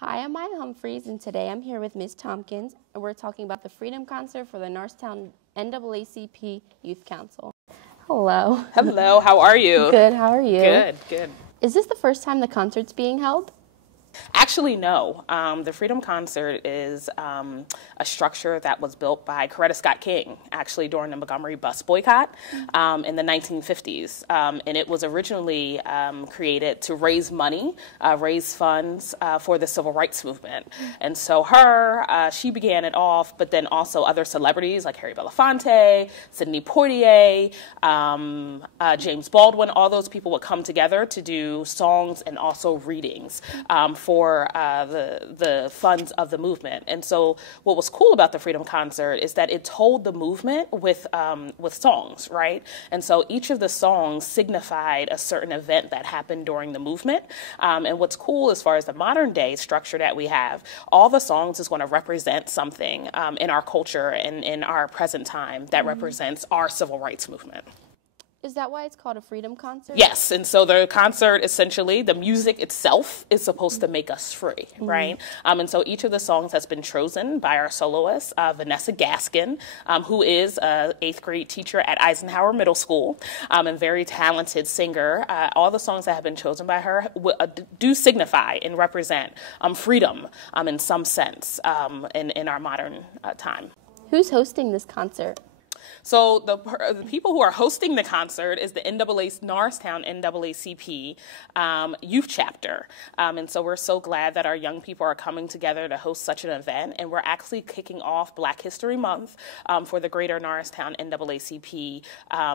Hi, I'm Maya Humphreys, and today I'm here with Ms. Tompkins, and we're talking about the Freedom Concert for the Norristown NAACP Youth Council. Hello. Hello, how are you? Good, how are you? Good. Is this the first time the concert's being held? Actually, no. The Freedom Concert is a structure that was built by Coretta Scott King, actually during the Montgomery bus boycott in the 1950s. And it was originally created to raise money, raise funds for the civil rights movement. And so she began it off, but then also other celebrities like Harry Belafonte, Sidney Poitier, James Baldwin, all those people would come together to do songs and also readings for the funds of the movement. And so what was cool about the Freedom Concert is that it told the movement with songs, right? And so each of the songs signified a certain event that happened during the movement. And what's cool as far as the modern day structure that we have, all the songs is going to represent something in our culture and in our present time that represents our civil rights movement. Is that why it's called a Freedom Concert? Yes, and so the concert, essentially, the music itself is supposed to make us free, right? And so each of the songs has been chosen by our soloist, Vanessa Gaskin, who is an 8th grade teacher at Eisenhower Middle School, and very talented singer. All the songs that have been chosen by her do signify and represent freedom in some sense in our modern time. Who's hosting this concert? So the people who are hosting the concert is the Norristown NAACP youth chapter. And so we're so glad that our young people are coming together to host such an event. And we're actually kicking off Black History Month for the Greater Norristown NAACP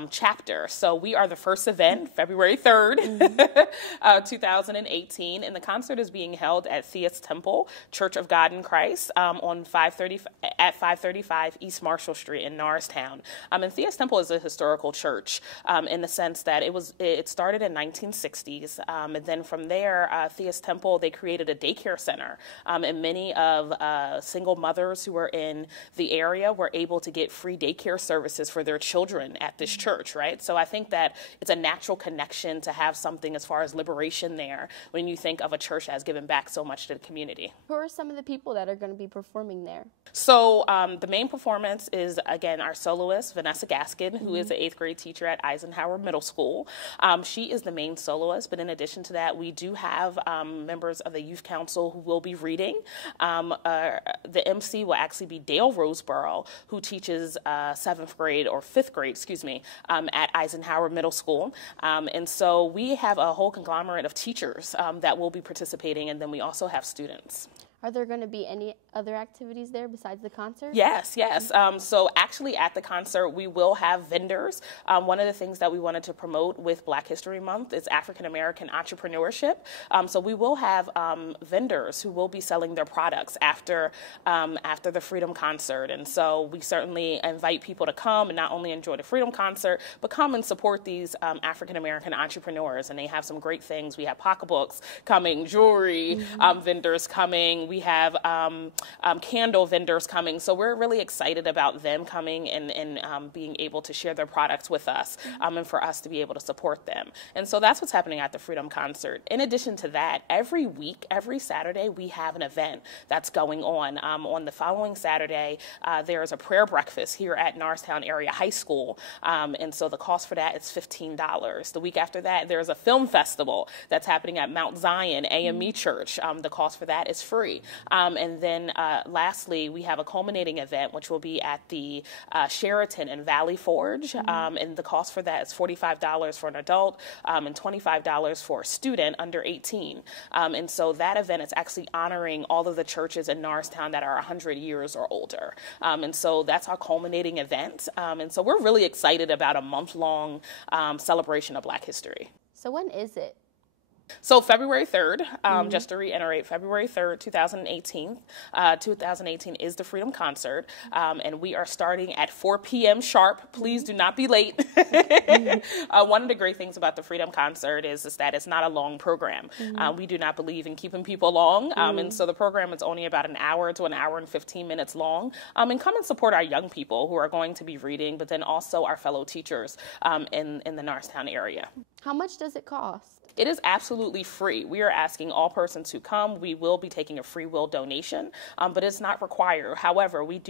chapter. So we are the first event, February 3rd, 2018. And the concert is being held at Thea's Temple, Church of God in Christ, at 535 East Marshall Street in Norristown. And Thea's Temple is a historical church in the sense that it started in 1960s. And then from there, Thea's Temple, they created a daycare center. And many of single mothers who were in the area were able to get free daycare services for their children at this church, right? So I think that it's a natural connection to have something as far as liberation there when you think of a church that has given back so much to the community. Who are some of the people that are going to be performing there? So the main performance is, again, our soloist, Vanessa Gaskin, who is an 8th grade teacher at Eisenhower Middle School. She is the main soloist, but in addition to that, we do have members of the Youth Council who will be reading. The MC will actually be Dale Roseborough, who teaches 7th grade or 5th grade, at Eisenhower Middle School. And so we have a whole conglomerate of teachers that will be participating, and then we also have students. Are there going to be any other activities there besides the concert? Yes. So actually at the concert, we will have vendors. One of the things that we wanted to promote with Black History Month is African-American entrepreneurship. So we will have vendors who will be selling their products after the Freedom Concert. And so we certainly invite people to come and not only enjoy the Freedom Concert, but come and support these African-American entrepreneurs. And they have some great things. We have pocketbooks coming, jewelry vendors coming. We have candle vendors coming. So we're really excited about them coming and being able to share their products with us and for us to be able to support them. And so that's what's happening at the Freedom Concert. In addition to that, every week, every Saturday, we have an event that's going on. On the following Saturday, there is a prayer breakfast here at Norristown Area High School. And so the cost for that is $15. The week after that, there's a film festival that's happening at Mount Zion AME Church. The cost for that is free. And then lastly, we have a culminating event, which will be at the Sheraton in Valley Forge. And the cost for that is $45 for an adult and $25 for a student under 18. And so that event is actually honoring all of the churches in Norristown that are 100 years or older. And so that's our culminating event. And so we're really excited about a month-long celebration of Black history. So when is it? So February 3rd, just to reiterate, February 3rd, 2018. 2018 is the Freedom Concert, and we are starting at 4 p.m. sharp. Please do not be late. One of the great things about the Freedom Concert is that it's not a long program. We do not believe in keeping people long, and so the program is only about an hour to an hour and 15 minutes long. And come and support our young people who are going to be reading, but then also our fellow teachers in the Norristown area. How much does it cost? It is absolutely free. We are asking all persons who come. We will be taking a free will donation, but it's not required. However, we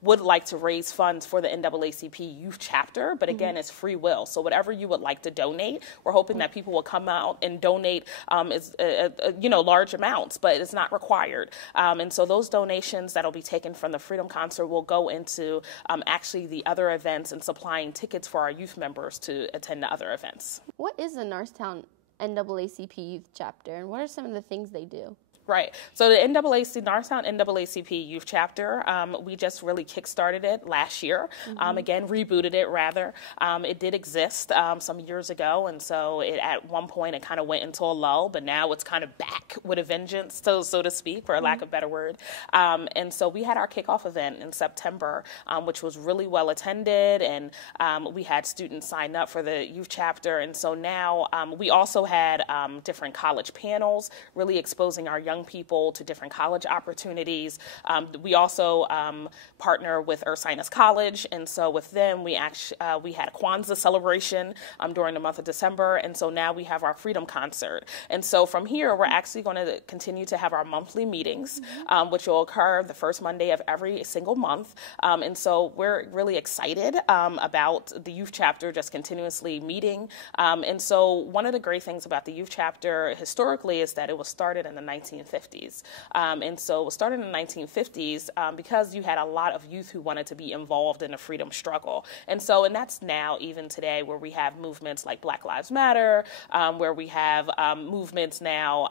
would like to raise funds for the NAACP youth chapter, but again, it's free will. So whatever you would like to donate, we're hoping that people will come out and donate large amounts, but it's not required. And so those donations that will be taken from the Freedom Concert will go into actually the other events and supplying tickets for our youth members to attend the other events. What is the Norristown NAACP Youth Chapter, and what are some of the things they do? Right. So the Norristown NAACP Youth Chapter, we just really kickstarted it last year. Again, rebooted it rather. It did exist some years ago, and so at one point it kind of went into a lull, but now it's kind of back with a vengeance, so to speak, for a lack of a better word. And so we had our kickoff event in September, which was really well attended, and we had students sign up for the youth chapter. And so now we also had different college panels, really exposing our young people to different college opportunities. We also partner with Ursinus College, and so with them we had a Kwanzaa celebration during the month of December, and so now we have our Freedom Concert. And so from here we're actually going to continue to have our monthly meetings, which will occur the first Monday of every single month. And so we're really excited about the youth chapter just continuously meeting. And so one of the great things about the youth chapter historically is that it was started in the 1950s. And so it was started in the 1950s because you had a lot of youth who wanted to be involved in the freedom struggle. And that's now even today where we have movements like Black Lives Matter, where we have movements now,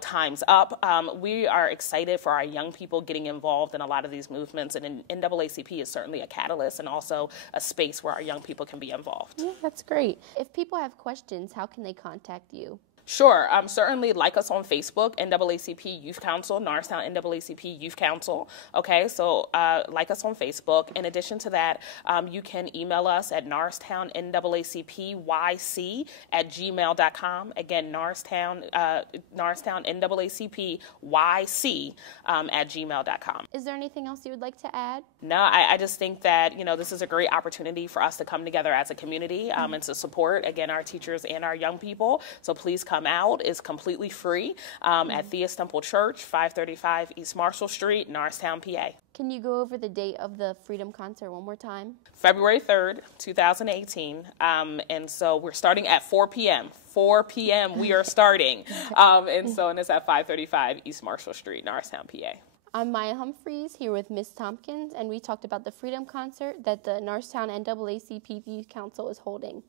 Time's Up. We are excited for our young people getting involved in a lot of these movements, and NAACP is certainly a catalyst and also a space where our young people can be involved. Yeah, that's great. If people have questions, how can they contact you? Sure. Certainly like us on Facebook, NAACP Youth Council, Norristown NAACP Youth Council. Okay, so like us on Facebook. In addition to that, you can email us at norristownnaacpyc@gmail.com. Again, Norristown NAACPYC @gmail.com. Is there anything else you would like to add? No, I just think that, this is a great opportunity for us to come together as a community and to support, again, our teachers and our young people. So please come out. It's completely free at Theus Temple Church, 535 East Marshall Street, Norristown, PA. Can you go over the date of the Freedom Concert one more time? February 3rd, 2018. And so we're starting at 4 p.m. 4 p.m. we are starting. And it's at 535 East Marshall Street, Norristown, PA. I'm Maya Humphreys here with Ms. Tompkins, and we talked about the Freedom Concert that the Norristown NAACP Youth Council is holding.